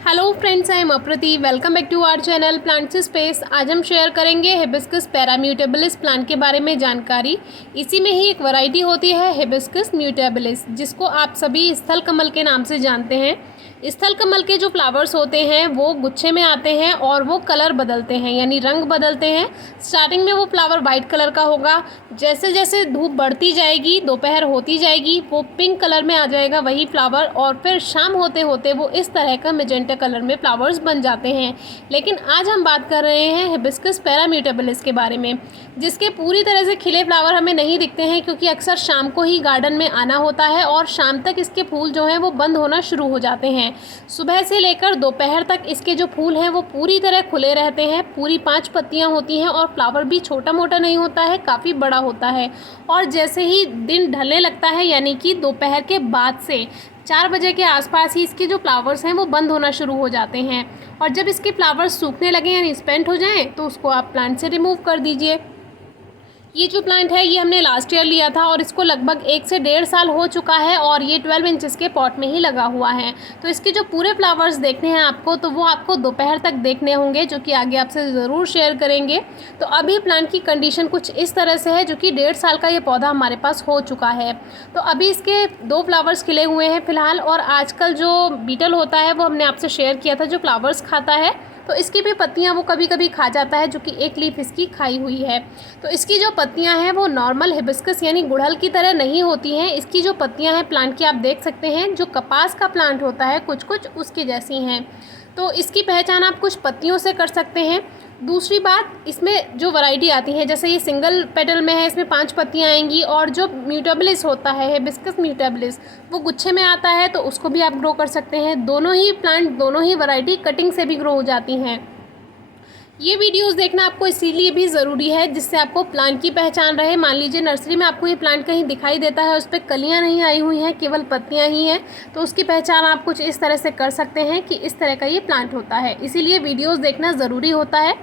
Hello friends, I am Aprati. Welcome back to our channel plants space. आज हम share करेंगे hibiscus पैराम्यूटेबलिस plant के बारे में जानकारी। इसी में ही एक वैरायटी होती है हिबिस्कस म्यूटेबलिस, जिसको आप सभी स्थल कमल के नाम से जानते हैं। स्थल कमल के जो फ्लावर्स होते हैं वो गुच्छे में आते हैं और वो कलर बदलते हैं, यानी रंग बदलते हैं। स्टार्टिंग में वो फ्लावर वाइट कलर का होगा, जैसे जैसे धूप बढ़ती जाएगी, दोपहर होती जाएगी, वो पिंक कलर में आ जाएगा वही फ्लावर, और फिर शाम होते होते वो इस तरह का मेजेंटा कलर में फ्लावर्स बन जाते हैं। लेकिन आज हम बात कर रहे हैं हिबिस्कस पैराम्यूटेबलिस के बारे में, जिसके पूरी तरह से खिले फ्लावर हमें नहीं दिखते हैं, क्योंकि अक्सर शाम को ही गार्डन में आना होता है और शाम तक इसके फूल जो हैं वो बंद होना शुरू हो जाते हैं। सुबह से लेकर दोपहर तक इसके जो फूल हैं वो पूरी तरह खुले रहते हैं। पूरी 5 पत्तियां होती हैं और फ्लावर भी छोटा मोटा नहीं होता है, काफ़ी बड़ा होता है। और जैसे ही दिन ढलने लगता है, यानी कि दोपहर के बाद से 4 बजे के आसपास ही इसके जो फ्लावर्स हैं वो बंद होना शुरू हो जाते हैं। और जब इसके फ्लावर्स सूखने लगें यानी स्पेंट हो जाएं तो उसको आप प्लांट से रिमूव कर दीजिए। ये जो प्लांट है ये हमने लास्ट ईयर लिया था और इसको लगभग 1 से 1.5 साल हो चुका है और ये 12 इंचेस के पॉट में ही लगा हुआ है। तो इसके जो पूरे फ्लावर्स देखने हैं आपको, तो वो आपको दोपहर तक देखने होंगे, जो कि आगे आपसे ज़रूर शेयर करेंगे। तो अभी प्लांट की कंडीशन कुछ इस तरह से है, जो कि 1.5 साल का ये पौधा हमारे पास हो चुका है। तो अभी इसके 2 फ्लावर्स खिले हुए हैं फ़िलहाल, और आजकल जो बीटल होता है वो हमने आपसे शेयर किया था, जो फ्लावर्स खाता है, तो इसकी भी पत्तियां वो कभी कभी खा जाता है, जो कि एक लीफ इसकी खाई हुई है। तो इसकी जो पत्तियां हैं वो नॉर्मल हिबिस्कस यानी गुड़हल की तरह नहीं होती हैं। इसकी जो पत्तियां हैं प्लांट की, आप देख सकते हैं, जो कपास का प्लांट होता है कुछ कुछ उसकी जैसी हैं। तो इसकी पहचान आप कुछ पत्तियों से कर सकते हैं। दूसरी बात, इसमें जो वैरायटी आती है, जैसे ये सिंगल पेटल में है, इसमें 5 पत्तियां आएंगी, और जो म्यूटेबलिस होता है हिबिस्कस म्यूटेबलिस वो गुच्छे में आता है, तो उसको भी आप ग्रो कर सकते हैं। दोनों ही प्लांट, दोनों ही वैरायटी कटिंग से भी ग्रो हो जाती हैं। ये वीडियोस देखना आपको इसीलिए भी ज़रूरी है जिससे आपको प्लांट की पहचान रहे। मान लीजिए नर्सरी में आपको ये प्लांट कहीं दिखाई देता है, उस पर कलियाँ नहीं आई हुई हैं, केवल पत्तियाँ ही हैं, तो उसकी पहचान आप कुछ इस तरह से कर सकते हैं कि इस तरह का ये प्लांट होता है। इसीलिए वीडियोस देखना ज़रूरी होता है।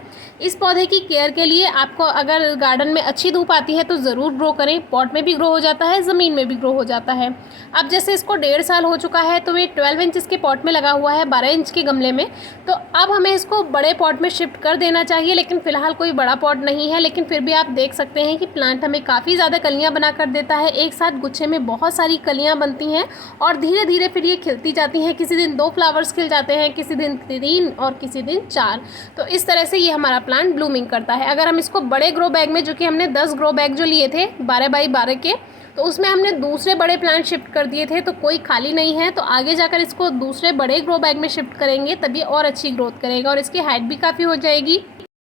इस पौधे की केयर के लिए आपको, अगर गार्डन में अच्छी धूप आती है तो ज़रूर ग्रो करें। पॉट में भी ग्रो हो जाता है, ज़मीन में भी ग्रो हो जाता है। अब जैसे इसको 1.5 साल हो चुका है, तो ये 12 इंचेस के पॉट में लगा हुआ है, 12 इंच के गमले में। तो अब हमें इसको बड़े पॉट में शिफ्ट कर देना चाहिए, लेकिन फ़िलहाल कोई बड़ा पॉट नहीं है। लेकिन फिर भी आप देख सकते हैं कि प्लांट हमें काफ़ी ज़्यादा कलियाँ बना कर देता है। एक साथ गुच्छे में बहुत सारी कलियाँ बनती हैं और धीरे धीरे फिर ये खिलती जाती हैं। किसी दिन 2 फ्लावर्स खिल जाते हैं, किसी दिन 3 और किसी दिन 4। तो इस तरह से ये हमारा प्लांट ब्लूमिंग करता है। अगर हम इसको बड़े ग्रो बैग में, जो कि हमने 10 ग्रो बैग जो लिए थे 12 बाई 12 के, तो उसमें हमने दूसरे बड़े प्लांट शिफ्ट कर दिए थे, तो कोई खाली नहीं है। तो आगे जाकर इसको दूसरे बड़े ग्रो बैग में शिफ्ट करेंगे, तभी और अच्छी ग्रोथ करेगा और इसकी हाइट भी काफ़ी हो जाएगी।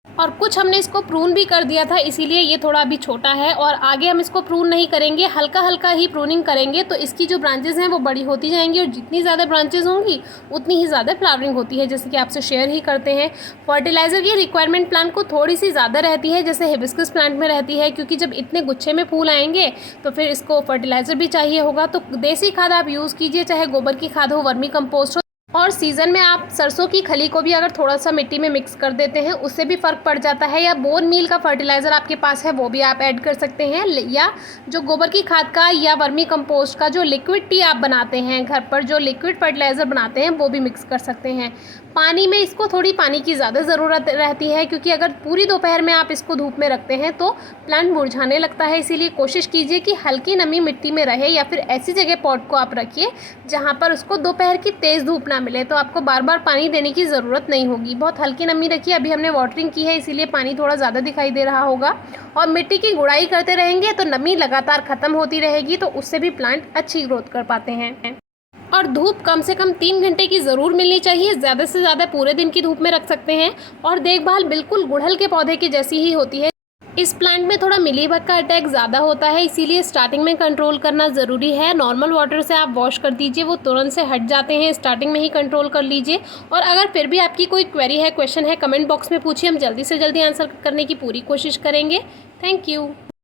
और कुछ हमने इसको प्रून भी कर दिया था, इसीलिए ये थोड़ा अभी छोटा है, और आगे हम इसको प्रून नहीं करेंगे, हल्का हल्का ही प्रूनिंग करेंगे। तो इसकी जो ब्रांचेस हैं वो बड़ी होती जाएंगी, और जितनी ज़्यादा ब्रांचेस होंगी उतनी ही ज़्यादा फ्लावरिंग होती है, जैसे कि आपसे शेयर ही करते हैं। फर्टिलाइज़र की रिक्वायरमेंट प्लांट को थोड़ी सी ज़्यादा रहती है, जैसे हिबिस्कस प्लांट में रहती है, क्योंकि जब इतने गुच्छे में फूल आएंगे तो फिर इसको फर्टिलाइज़र भी चाहिए होगा। तो देसी खाद आप यूज़ कीजिए, चाहे गोबर की खाद हो, वर्मी कंपोस्ट हो, और सीज़न में आप सरसों की खली को भी अगर थोड़ा सा मिट्टी में मिक्स कर देते हैं, उससे भी फ़र्क पड़ जाता है। या बोन मील का फर्टिलाइज़र आपके पास है, वो भी आप ऐड कर सकते हैं। या जो गोबर की खाद का या वर्मी कंपोस्ट का जो लिक्विड टी आप बनाते हैं घर पर, जो लिक्विड फर्टिलाइज़र बनाते हैं, वो भी मिक्स कर सकते हैं। पानी में इसको थोड़ी पानी की ज़्यादा ज़रूरत रहती है, क्योंकि अगर पूरी दोपहर में आप इसको धूप में रखते हैं तो प्लांट मुरझाने लगता है। इसीलिए कोशिश कीजिए कि हल्की नमी मिट्टी में रहे, या फिर ऐसी जगह पॉट को आप रखिए जहाँ पर उसको दोपहर की तेज़ धूप ना मिले, तो आपको बार बार पानी देने की ज़रूरत नहीं होगी। बहुत हल्की नमी रखिए। अभी हमने वाटरिंग की है, इसीलिए पानी थोड़ा ज़्यादा दिखाई दे रहा होगा। और मिट्टी की गुड़ाई करते रहेंगे तो नमी लगातार ख़त्म होती रहेगी, तो उससे भी प्लांट अच्छी ग्रोथ कर पाते हैं। और धूप कम से कम 3 घंटे की ज़रूर मिलनी चाहिए, ज़्यादा से ज़्यादा पूरे दिन की धूप में रख सकते हैं। और देखभाल बिल्कुल गुड़हल के पौधे की जैसी ही होती है। इस प्लांट में थोड़ा मिलीबग का अटैक ज़्यादा होता है, इसीलिए स्टार्टिंग में कंट्रोल करना ज़रूरी है। नॉर्मल वाटर से आप वॉश कर दीजिए, वो तुरंत से हट जाते हैं। स्टार्टिंग में ही कंट्रोल कर लीजिए। और अगर फिर भी आपकी कोई क्वेरी है, क्वेश्चन है, कमेंट बॉक्स में पूछिए, हम जल्दी से जल्दी आंसर करने की पूरी कोशिश करेंगे। Thank you.